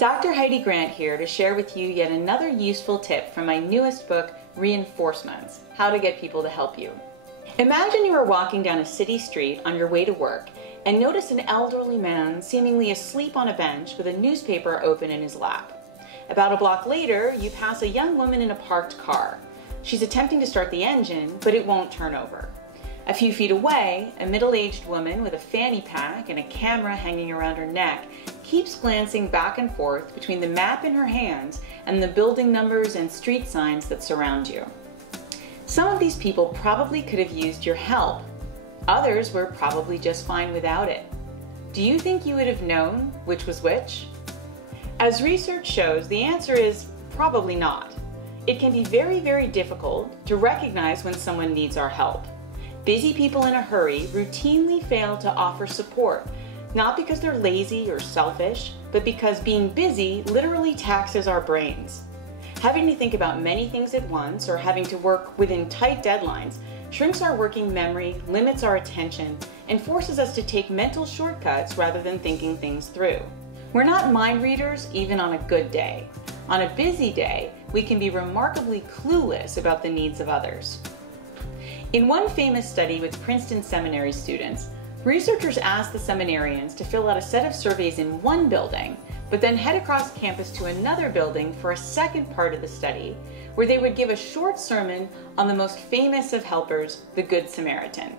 Dr. Heidi Grant here to share with you yet another useful tip from my newest book, Reinforcements: How to Get People to Help You. Imagine you are walking down a city street on your way to work and notice an elderly man seemingly asleep on a bench with a newspaper open in his lap. About a block later, you pass a young woman in a parked car. She's attempting to start the engine, but it won't turn over. A few feet away, a middle-aged woman with a fanny pack and a camera hanging around her neck keeps glancing back and forth between the map in her hands and the building numbers and street signs that surround you. Some of these people probably could have used your help. Others were probably just fine without it. Do you think you would have known which was which? As research shows, the answer is probably not. It can be very, very difficult to recognize when someone needs our help. Busy people in a hurry routinely fail to offer support, not because they're lazy or selfish, but because being busy literally taxes our brains. Having to think about many things at once or having to work within tight deadlines shrinks our working memory, limits our attention, and forces us to take mental shortcuts rather than thinking things through. We're not mind readers even on a good day. On a busy day, we can be remarkably clueless about the needs of others. In one famous study with Princeton seminary students, researchers asked the seminarians to fill out a set of surveys in one building, but then head across campus to another building for a second part of the study, where they would give a short sermon on the most famous of helpers, the Good Samaritan.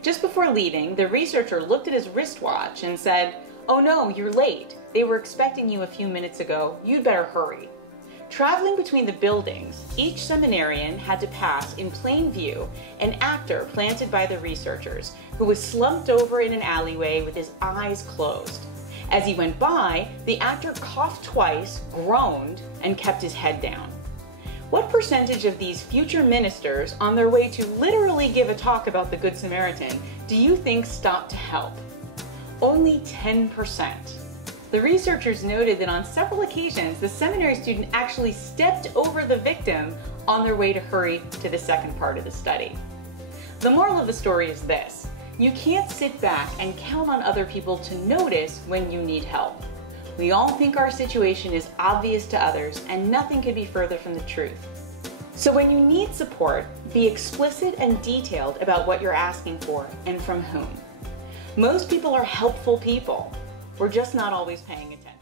Just before leaving, the researcher looked at his wristwatch and said, "Oh no, you're late. They were expecting you a few minutes ago. You'd better hurry." Traveling between the buildings, each seminarian had to pass in plain view an actor planted by the researchers who was slumped over in an alleyway with his eyes closed. As he went by, the actor coughed twice, groaned, and kept his head down. What percentage of these future ministers on their way to literally give a talk about the Good Samaritan do you think stopped to help? Only 10%. The researchers noted that on several occasions, the seminary student actually stepped over the victim on their way to hurry to the second part of the study. The moral of the story is this: you can't sit back and count on other people to notice when you need help. We all think our situation is obvious to others, and nothing could be further from the truth. So when you need support, be explicit and detailed about what you're asking for and from whom. Most people are helpful people. We're just not always paying attention.